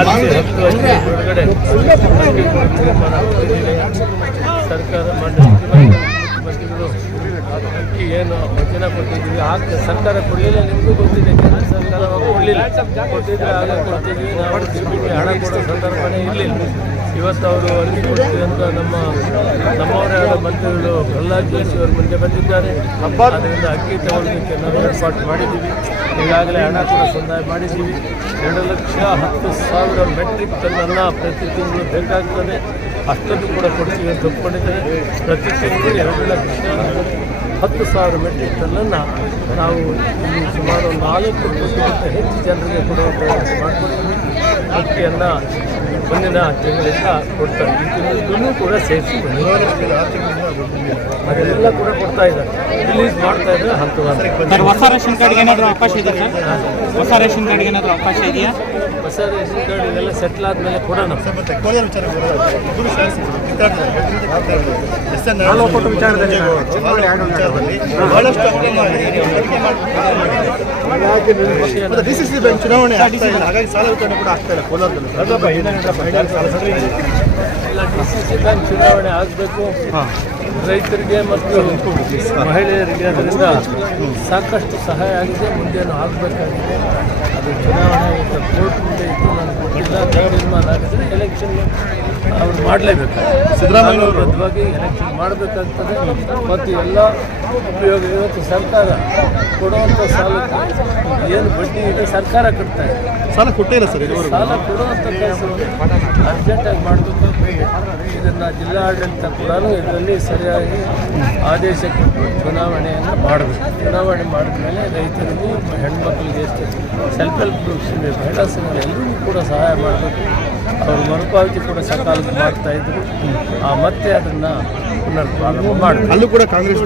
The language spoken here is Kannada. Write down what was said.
ಆರಿಸಿ ಹತ್ತು ಕೊಡಲು ತೀರ್ಮಾನ ಸರ್ಕಾರ ಮುಖ್ಯಮಂತ್ರಿಗಳು ಅಕ್ಕಿ ಏನು ವಚನ ಕೊಟ್ಟಿದ್ದೀವಿ. ಆ ಸರ್ಕಾರ ಕೊಡಲಿಲ್ಲ ನಿಮಗೂ ಗೊತ್ತಿದೆ. ಕೇಂದ್ರ ಸರ್ಕಾರ ಕೊಡಲಿಲ್ಲ. ಕೊಟ್ಟಿದ್ರೆ ಆಗ ಕೊಡ್ತಿದ್ವಿ ನಾವು ಹಣ ಕೊಡೋ ಸಂದರ್ಭನೇ ಇರಲಿಲ್ಲ. ಇವತ್ತು ಅವರು ಅರ್ಜಿ ಕೊಡ್ತೀವಿ ಅಂತ ನಮ್ಮ ನಮ್ಮವರೇ ಆದ ಮಂತ್ರಿಗಳು ಪ್ರಹ್ಲಾದ್ ಜೋಶಿ ಅವರು ಮುಂದೆ ಬಂದಿದ್ದಾರೆ. ಅದರಿಂದ ಅಕ್ಕಿ ತಗೊಳ್ಳೋದಕ್ಕೆ ನಾವು ಏರ್ಪಾಟ್ ಮಾಡಿದ್ದೀವಿ. ಈಗಾಗಲೇ ಹಣ ಕೂಡ ಸಂದಾಯ ಮಾಡಿದ್ದೀವಿ. ಎರಡು ಲಕ್ಷ ಹತ್ತು ಸಾವಿರ ಮೆಟ್ರಿಕ್ ಟನ್ನನ್ನು ಪ್ರತಿ ತಿಂಗಳು ಬೇಕಾಗ್ತದೆ. ಅಷ್ಟನ್ನು ಕೂಡ ಕೊಡ್ತೀವಿ ಅಂತ ಪ್ರತಿ ತಿಂಗಳು ಎರಡು ಲಕ್ಷ ಹತ್ತು ಸಾವಿರ ಮೆಟ್ರಿಕ್ ಟನ್ನನ್ನು ನಾವು ಇಲ್ಲಿ ಸುಮಾರು ನಾಲ್ಕು ಕೋಟಿಗಿಂತ ಹೆಚ್ಚು ಜನರಿಗೆ ಕೊಡುವ ಪ್ರಯತ್ನ ಮಾಡಿಕೊಂಡಿದ್ದೀವಿ ಅಕ್ಕಿಯನ್ನು ಮುಂದಿನ ತಿಂಗಳಿಂದ ಕೊಡ್ತಾರೆ. ಈ ತಿಂಗಳಿಗೂ ಕೂಡ ಸೇರಿಸಿ ಅದೆಲ್ಲ ಕೂಡ ಕೊಡ್ತಾ ಇದ್ದಾರೆ. ರಿಲೀಸ್ ಮಾಡ್ತಾ ಇದ್ದಾರೆ ಹೊಸ ರೇಷನ್ ಕಾರ್ಡ್ಗೆ ಏನಾದರೂ ಅವಕಾಶ ಇದೆ ಸರ್? ಹೊಸ ರೇಷನ್ ಕಾರ್ಡ್ಗೆ ಏನಾದರೂ ಅವಕಾಶ ಇದೆಯಾ? ಹೊಸ ರೇಷನ್ ಕಾರ್ಡ್ ಇದೆಲ್ಲ ಸೆಟ್ಲ್ ಆದಮೇಲೆ ಕೊಡೋಣ. ಬಹಳಷ್ಟು ಸಿ ಬ್ಯಾಂಕ್ ಚುನಾವಣೆ ಆಗ್ತಾ ಇಲ್ಲ ಹಾಗಾಗಿ ಸಾಲ ವಿತರಣೆ ಕೂಡ ಆಗ್ತಾ ಇಲ್ಲ ಕೋಲಾರದಲ್ಲಿ. ಚುನಾವಣೆ ಆಗಬೇಕು. ರೈತರಿಗೆ ಮತ್ತು ಮಹಿಳೆಯರಿಗೆ ಅದರಿಂದ ಸಾಕಷ್ಟು ಸಹಾಯ ಆಗಿದೆ. ಮುಂದೇನು ಆಗಬೇಕಾಗಿದೆ. ಅದು ಚುನಾವಣೆ ಕೋರ್ಟ್ ಮುಂದೆ ಅವ್ರು ಮಾಡಲೇಬೇಕು. ಸಿದ್ದರಾಮಯ್ಯ ಅವರು- ಬದ್ಧವಾಗಿ ಎಲೆಕ್ಷನ್ ಮಾಡಬೇಕಾಗ್ತದೆ. ಮತ್ತು ಎಲ್ಲ ಉಪಯೋಗ ಇವತ್ತು ಸರ್ಕಾರ ಕೊಡುವಂಥ ಸಾಲ ಏನು ಬಡ್ಡಿ ಇದೆ ಸರ್ಕಾರ ಕಟ್ತಾ ಇದೆ. ಸಾಲ ಕೊಟ್ಟಿಲ್ಲ ಸರ್ ಇದು ಸಾಲ ಕೊಡುವಂಥ ಕೆಲಸವನ್ನು ಅರ್ಜೆಂಟಾಗಿ ಮಾಡಬೇಕು ಇದನ್ನು ಜಿಲ್ಲಾಡಳಿತ ಕೂಡ ಇದರಲ್ಲಿ ಸರಿಯಾಗಿ ಆದೇಶ ಕೊಟ್ಟು ಚುನಾವಣೆಯನ್ನು ಮಾಡಬೇಕು. ಚುನಾವಣೆ ಮಾಡಿದ ಮೇಲೆ ರೈತರಿಗೂ ಹೆಣ್ಮಕ್ಳಿಗೆ ಎಷ್ಟು ಸೆಲ್ಫ್ ಹೆಲ್ಪ್ ಗ್ರೂಪ್ಸ್ ಇದೆ ಮಹಿಳಾ ಎಲ್ಲರಿಗೂ ಕೂಡ ಸಹಾಯ ಮಾಡಬೇಕು. ಅವರು ಮರುಪಾವತಿ ಕೂಡ ಸಕಾಲಕ್ಕೆ ಮಾಡ್ತಾ ಇದ್ರು. ಆ, ಮತ್ತೆ ಅದನ್ನ ಪುನರ್ ಪ್ರಾರಂಭ ಮಾಡಿದ್ರು ಅಲ್ಲೂ ಕೂಡ ಕಾಂಗ್ರೆಸ್